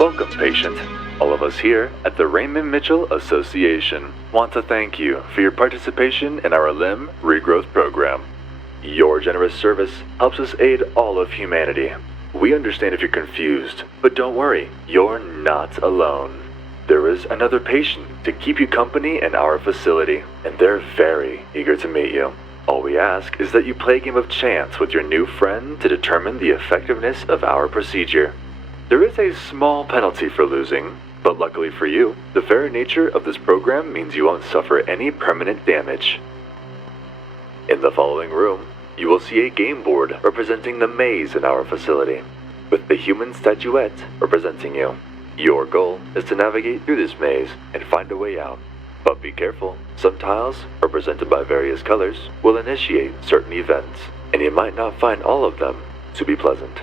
Welcome, patient. All of us here at the Raymond Mitchell Association want to thank you for your participation in our limb regrowth program. Your generous service helps us aid all of humanity. We understand if you're confused, but don't worry, you're not alone. There is another patient to keep you company in our facility, and they're very eager to meet you. All we ask is that you play a game of chance with your new friend to determine the effectiveness of our procedure. There is a small penalty for losing, but luckily for you, the very nature of this program means you won't suffer any permanent damage. In the following room, you will see a game board representing the maze in our facility, with the human statuette representing you. Your goal is to navigate through this maze and find a way out. But be careful, some tiles, represented by various colors, will initiate certain events, and you might not find all of them to be pleasant.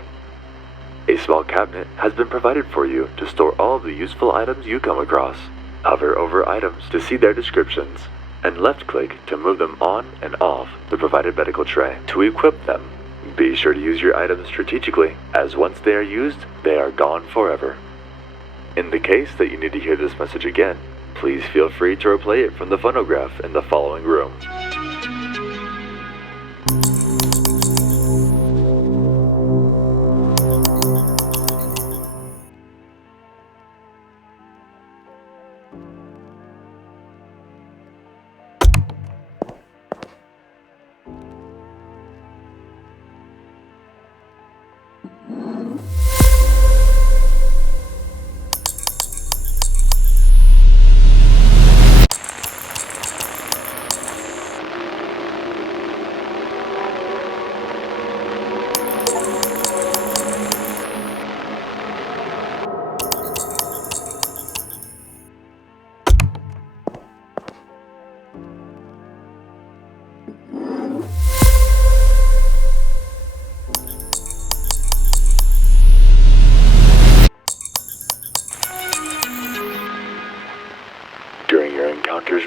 A small cabinet has been provided for you to store all of the useful items you come across. Hover over items to see their descriptions, and left-click to move them on and off the provided medical tray to equip them. Be sure to use your items strategically, as once they are used, they are gone forever. In the case that you need to hear this message again, please feel free to replay it from the phonograph in the following room.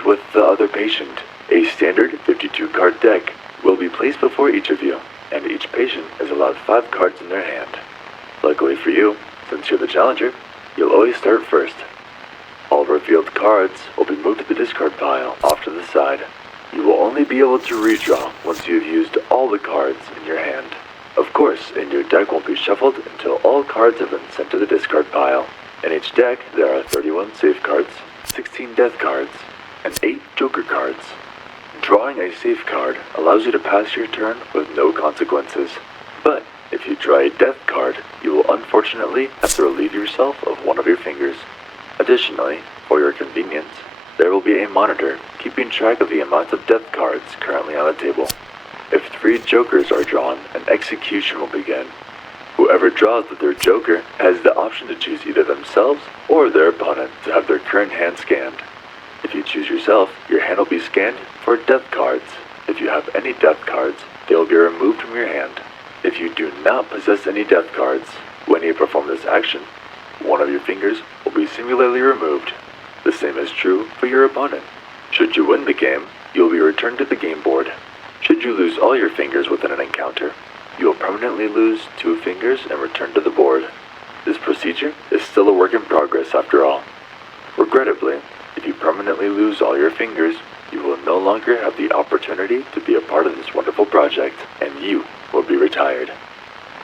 With the other patient, a standard 52-card deck will be placed before each of you, and each patient is allowed 5 cards in their hand. Luckily for you, since you're the challenger, you'll always start first. All revealed cards will be moved to the discard pile off to the side. You will only be able to redraw once you've used all the cards in your hand. Of course, and your deck won't be shuffled until all cards have been sent to the discard pile. In each deck, there are 31 safe cards, 16 death cards, and 8 joker cards. Drawing a safe card allows you to pass your turn with no consequences. But if you draw a death card, you will unfortunately have to relieve yourself of one of your fingers. Additionally, for your convenience, there will be a monitor keeping track of the amount of death cards currently on the table. If 3 jokers are drawn, an execution will begin. Whoever draws the 3rd joker has the option to choose either themselves or their opponent to have their current hand scanned. If you choose yourself, your hand will be scanned for death cards. If you have any death cards, they will be removed from your hand. If you do not possess any death cards, when you perform this action, one of your fingers will be singularly removed. The same is true for your opponent. Should you win the game, you will be returned to the game board. Should you lose all your fingers within an encounter, you will permanently lose 2 fingers and return to the board. This procedure is still a work in progress after all. Regrettably, if you permanently lose all your fingers, you will no longer have the opportunity to be a part of this wonderful project, and you will be retired.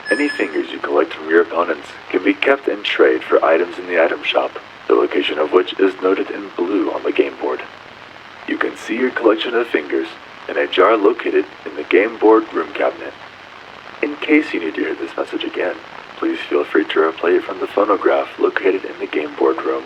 Any fingers you collect from your opponents can be kept and traded for items in the item shop, the location of which is noted in blue on the game board. You can see your collection of fingers in a jar located in the game board room cabinet. In case you need to hear this message again, please feel free to replay it from the phonograph located in the game board room.